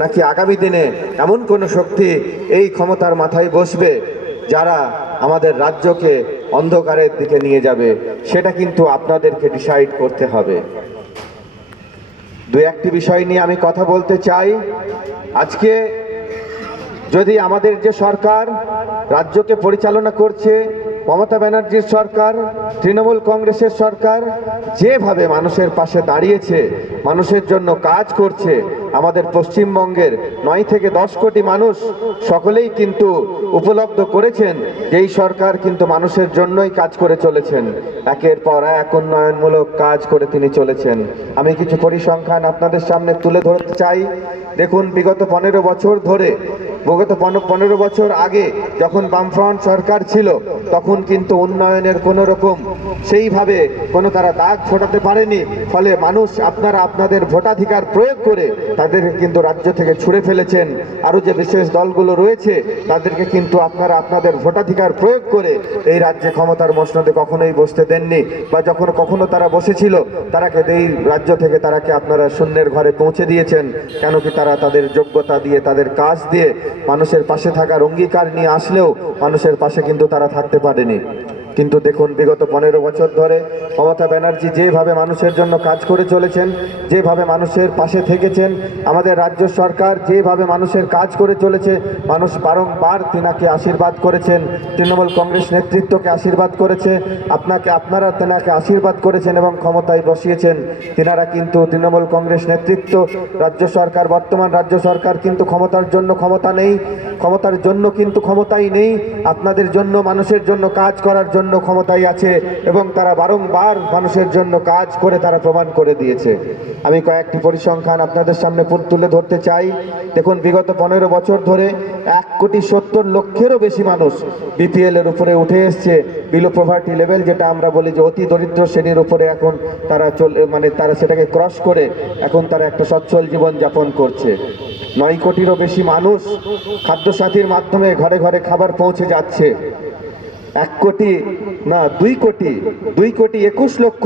নাকি আগামী দিনে এমন কোনো শক্তি এই ক্ষমতার মাথায় বসবে যারা আমাদের রাজ্যকে অন্ধকারের দিকে নিয়ে যাবে, সেটা কিন্তু আপনাদেরকে ডিসাইড করতে হবে। দু একটি বিষয় নিয়ে আমি কথা বলতে চাই। আজকে যদি আমাদের যে সরকার রাজ্যকে পরিচালনা করছে, মমতা ব্যানার্জির সরকার, তৃণমূল কংগ্রেসের সরকার যেভাবে মানুষের পাশে দাঁড়িয়েছে, মানুষের জন্য কাজ করছে, আমাদের পশ্চিমবঙ্গের 9 থেকে 10 কোটি মানুষ সকলেই কিন্তু উপলব্ধ করেছেন যে এই সরকার কিন্তু মানুষের জন্যই কাজ করে চলেছেন। একের পর এক উন্নয়নমূলক কাজ করে তিনি চলেছেন। আমি কিছু পরিসংখ্যান আপনাদের সামনে তুলে ধরতে চাই। দেখুন, বিগত 15 বছর আগে যখন বামফ্রন্ট সরকার ছিল, তখন কিন্তু উন্নয়নের কোনো রকম সেইভাবে কোনো তারা দাগ ফোটাতে পারেনি। ফলে মানুষ আপনারা আপনাদের ভোটাধিকার প্রয়োগ করে তাদেরকে কিন্তু রাজ্য থেকে ছুড়ে ফেলেছেন। আরও যে বিশেষ দলগুলো রয়েছে তাদেরকে কিন্তু আপনারা আপনাদের ভোটাধিকার প্রয়োগ করে এই রাজ্যে ক্ষমতার মসনদে কখনোই বসতে দেননি, বা যখন কখনো তারা বসেছিল তারাকে এই রাজ্য থেকে তারাকে আপনারা শূন্যের ঘরে পৌঁছে দিয়েছেন। কেন কি তারা তাদের যোগ্যতা দিয়ে, তাদের কাজ দিয়ে মানুষের পাশে থাকার অঙ্গীকার নিয়ে আসলেও মানুষের পাশে কিন্তু তারা থাকতে পারেনি। কিন্তু দেখুন, বিগত 15 বছর ধরে মমতা ব্যানার্জি যেভাবে মানুষের জন্য কাজ করে চলেছেন, যেভাবে মানুষের পাশে থেকেছেন, আমাদের রাজ্য সরকার যেভাবে মানুষের কাজ করে চলেছে, মানুষ বারংবার তিনাকে আশীর্বাদ করেছেন, তৃণমূল কংগ্রেস নেতৃত্বকে আশীর্বাদ করেছে, আপনারা তেনাকে আশীর্বাদ করেছেন এবং ক্ষমতায় বসিয়েছেন। তিনারা কিন্তু তৃণমূল কংগ্রেস নেতৃত্ব, রাজ্য সরকার, বর্তমান রাজ্য সরকার কিন্তু ক্ষমতার জন্য কিন্তু ক্ষমতাই নেই। আপনাদের জন্য, মানুষের জন্য কাজ করার জন্য ক্ষমতায় আছে এবং তারা বারংবার মানুষের জন্য কাজ করে তারা প্রমাণ করে দিয়েছে। আমি কয়েকটি পরিসংখ্যান আপনাদের সামনে তুলে ধরতে চাই। দেখুন, বিগত 15 বছর ধরে 1,70,00,000-এরও বেশি মানুষ বিপিএল এর উপরে উঠে এসছে। বিলো পভার্টি লেভেল, যেটা আমরা বলি যে অতি দরিদ্র শ্রেণীর উপরে এখন তারা তারা সেটাকে ক্রস করে এখন তারা একটা সচ্ছল জীবন যাপন করছে। 9 কোটিরও বেশি মানুষ খাদ্যসাথীর মাধ্যমে ঘরে ঘরে খাবার পৌঁছে যাচ্ছে। 1 কোটি না, 2 কোটি 21 লক্ষ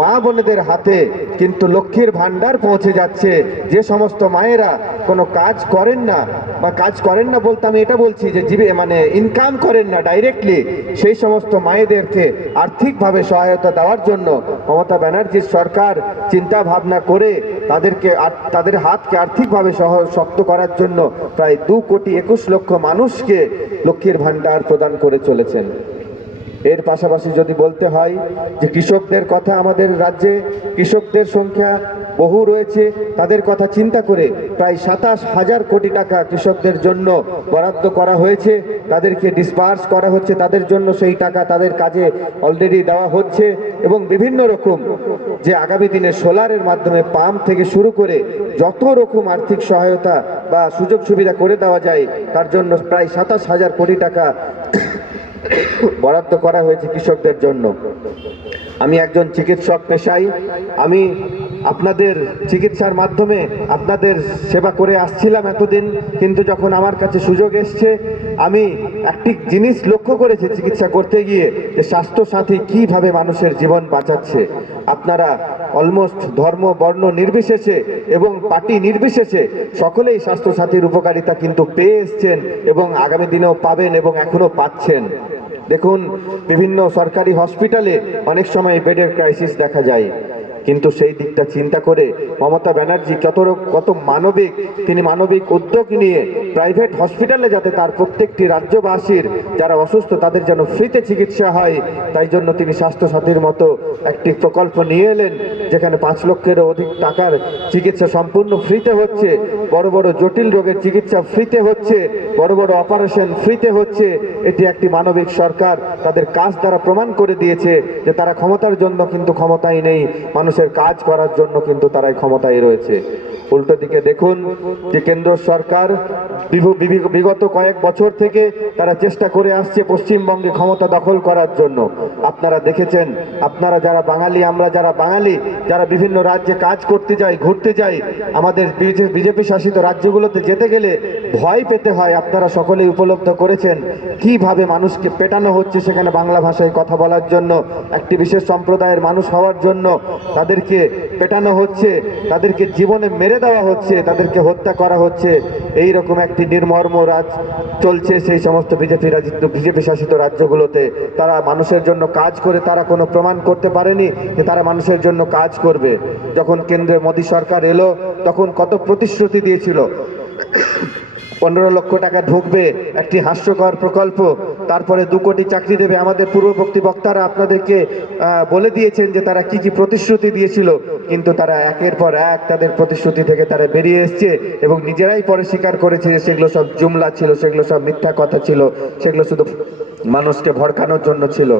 মা বোনেদের হাতে কিন্তু লক্ষ্মীর ভান্ডার পৌঁছে যাচ্ছে। যে সমস্ত মায়েরা কোনো কাজ করেন না, বা কাজ করেন না বলতে আমি এটা বলছি যে ইনকাম করেন না ডাইরেক্টলি, সেই সমস্ত মায়েদেরকে আর্থিকভাবে সহায়তা দেওয়ার জন্য মমতা ব্যানার্জির সরকার চিন্তা ভাবনা করে তাদের হাতকে আর্থিকভাবে শক্ত করার জন্য প্রায় 2,21,00,000 মানুষকে লক্ষ্মীর ভান্ডার প্রদান করে চলেছেন। এর পাশাপাশি যদি বলতে হয় যে কৃষকদের কথা, আমাদের রাজ্যে কৃষকদের সংখ্যা বহু রয়েছে, তাদের কথা চিন্তা করে প্রায় 27,000 কোটি টাকা কৃষকদের জন্য বরাদ্দ করা হয়েছে, তাদেরকে ডিসবার্স করা হচ্ছে, তাদের জন্য সেই টাকা তাদের কাজে অলরেডি দেওয়া হচ্ছে। এবং বিভিন্ন রকম যে আগামী দিনে সোলারের মাধ্যমে পাম্প থেকে শুরু করে যত রকম আর্থিক সহায়তা বা সুযোগ সুবিধা করে দেওয়া যায়, তার জন্য প্রায় 27,000 কোটি টাকা বরাদ্দ করা হয়েছে কৃষকদের জন্য। আমি একজন চিকিৎসক পেশায়, আমি আপনাদের চিকিৎসার মাধ্যমে আপনাদের সেবা করে আসছিলাম এতদিন, কিন্তু যখন আমার কাছে সুযোগ এসছে, আমি একটি জিনিস লক্ষ্য করেছি চিকিৎসা করতে গিয়ে, যে স্বাস্থ্যসাথী কিভাবে মানুষের জীবন বাঁচাচ্ছে। আপনারা অলমোস্ট ধর্ম বর্ণ নির্বিশেষে এবং পার্টি নির্বিশেষে সকলেই স্বাস্থ্যসাথীর উপকারিতা কিন্তু পেয়ে এসছেন এবং আগামী দিনেও পাবেন এবং এখনো পাচ্ছেন। দেখুন, বিভিন্ন সরকারি হসপিটালে অনেক সময় বেডের ক্রাইসিস দেখা যায়, কিন্তু সেই দিকটা চিন্তা করে মমতা ব্যানার্জি কত মানবিক, তিনি মানবিক উদ্যোগ নিয়ে প্রাইভেট হসপিটালে যাতে তার প্রত্যেকটি রাজ্যবাসীর যারা অসুস্থ তাদের যেন ফ্রিতে চিকিৎসা হয়, তাই জন্য তিনি স্বাস্থ্যসাথীর মতো একটি প্রকল্প নিয়ে এলেন, যেখানে 5 লক্ষেরও অধিক টাকার চিকিৎসা সম্পূর্ণ ফ্রিতে হচ্ছে, বড় বড় জটিল রোগের চিকিৎসা ফ্রিতে হচ্ছে, বড় বড় অপারেশন ফ্রিতে হচ্ছে। এটি একটি মানবিক সরকার, তাদের কাজ দ্বারা প্রমাণ করে দিয়েছে যে তারা ক্ষমতার জন্য কিন্তু ক্ষমতায় নেই, মানুষের কাজ করার জন্য কিন্তু তারাই ক্ষমতায় রয়েছে। উল্টো দিকে দেখুন যে কেন্দ্র সরকার বিগত কয়েক বছর থেকে তারা চেষ্টা করে আসছে পশ্চিমবঙ্গে ক্ষমতা দখল করার জন্য। আপনারা দেখেছেন, আপনারা যারা বাঙালি, আমরা যারা বাঙালি, যারা বিভিন্ন রাজ্যে কাজ করতে যাই, ঘুরতে যাই, আমাদের বিজেপি শাসিত রাজ্যগুলোতে যেতে গেলে ভয় পেতে হয়। আপনারা সকলেই উপলব্ধ করেছেন কিভাবে মানুষকে পেটানো হচ্ছে সেখানে বাংলা ভাষায় কথা বলার জন্য, একটি বিশেষ সম্প্রদায়ের মানুষ হওয়ার জন্য তাদেরকে পেটানো হচ্ছে, তাদেরকে জীবনে মেরে দেওয়া হচ্ছে, তাদেরকে হত্যা করা হচ্ছে। এই রকম একটি নির্মম রাজ চলছে সেই সমস্ত বিজেপি শাসিত রাজ্যগুলোতে। তারা মানুষের জন্য কাজ করে তারা কোনো প্রমাণ করতে পারেনি যে তারা মানুষের জন্য কাজ করবে। যখন কেন্দ্রে মোদী সরকার এলো তখন কত প্রতিশ্রুতি দিয়েছিল, 15 লক্ষ টাকা ঢুকবে, একটি হাস্যকর প্রকল্প, তারপরে 2 কোটি চাকরি দেবে। আমাদের পূর্ববর্তী বক্তারা আপনাদেরকে বলে দিয়েছেন যে তারা কি কি প্রতিশ্রুতি দিয়েছিল, কিন্তু তারা একের পর এক তাদের প্রতিশ্রুতি থেকে তারা বেরিয়ে এসছে এবং নিজেরাই পরে স্বীকার করেছে যে সেগুলো সব জুমলা ছিল, সেগুলো সব মিথ্যা কথা ছিল, সেগুলো শুধু মানুষকে ভড়কানোর জন্য ছিল।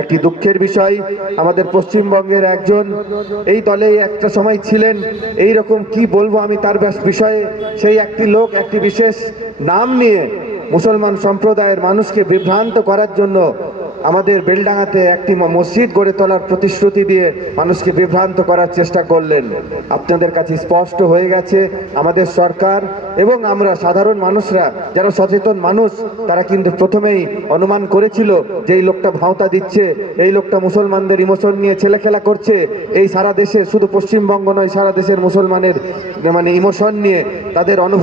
একটি দুঃখের বিষয়, আমাদের পশ্চিমবঙ্গের একজন এই দলে একটা সময় ছিলেন, এই রকম কি বলবো আমি তার বিষয়ে, সেই একটি লোক একটি বিশেষ নাম নিয়ে মুসলমান সম্প্রদায়ের মানুষকে বিভ্রান্ত করার জন্য আমাদের বেলডাঙাতে একটি মসজিদ গড়ে তোলার প্রতিশ্রুতি দিয়ে মানুষকে বিভ্রান্ত করার চেষ্টা করলেন। আপনাদের কাছে স্পষ্ট হয়ে গেছে আমাদের সরকার এবং আমরা সাধারণ মানুষরা যারা সচেতন মানুষ তারা কিন্তু প্রথমেই অনুমান করেছিল যে এই লোকটা ভাওতা দিচ্ছে, এই লোকটা মুসলমানদের ইমোশন নিয়ে ছেলেখেলা করছে। এই সারা দেশে, শুধু পশ্চিমবঙ্গ নয়, সারা দেশের মুসলমানের ইমোশন নিয়ে, তাদের অনুভূতি